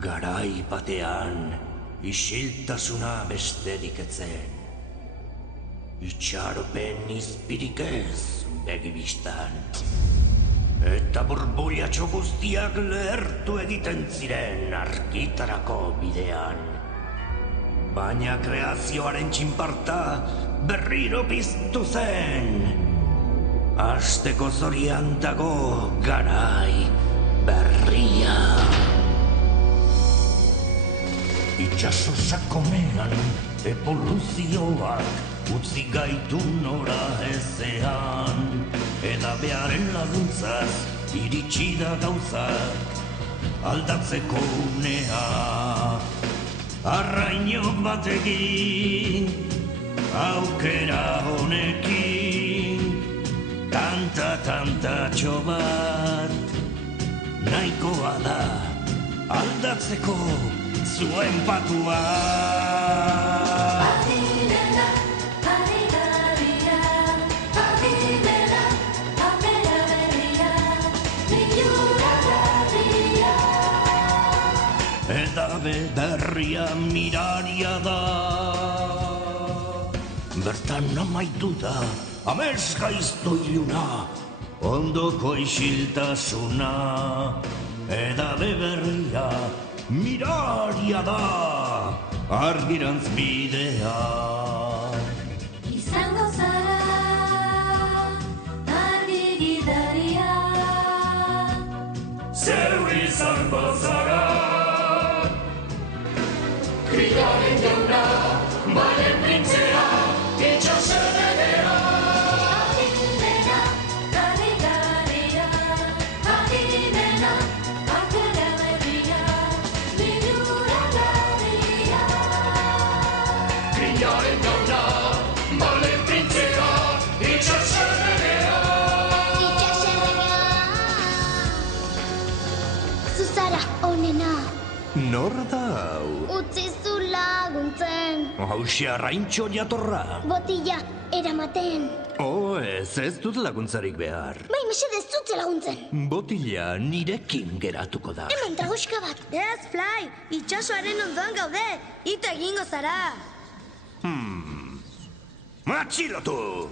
Garai batean, isiltasuna besterik etzen. Itxaropen izpirik ez begibistan. Eta burbuiatxo guztiak lehertu egiten ziren argitarako bidean. Baina kreazioaren txinparta berriro piztu zen. Hasteko zorian dago garai berria. Itxaso sakonean evoluzioak utzi gaitu nora ezean. Edabearen laguntzaz iritsi da gauzak aldatzeko unea. Arraino batekin, aukera honekin, tantatxo bat nahikoa da aldatzeko zuen patua. Adinena, adigarria, adinena, apera berria, milura garria. Edabe berria miraria da, bertan amaitu da, amez gaizto iluna, ondoko isiltasuna. Edabe berria miraria da, argirantz bidea. Izango zara, argi gidaria. Zeu izango zara, krigaren jauna, balen printzea, itxasedea. Adinena, adigarria, adinena, apera berria, milura garria. Krigaren jauna, balen printzea, itxasedea. Zuzara onena, Nor da hau? utzi zu laguntzen, Hauxe arraintxo jatorra. botila eramaten. Ez dut laguntzarik behar. Bai, mesedez zutze laguntzen. Botila nirekin geratuko da. Hemen tragoxka bat. Ez, Fly, itxasoaren ondoan gaude, ito egingo zara. Atxilotu!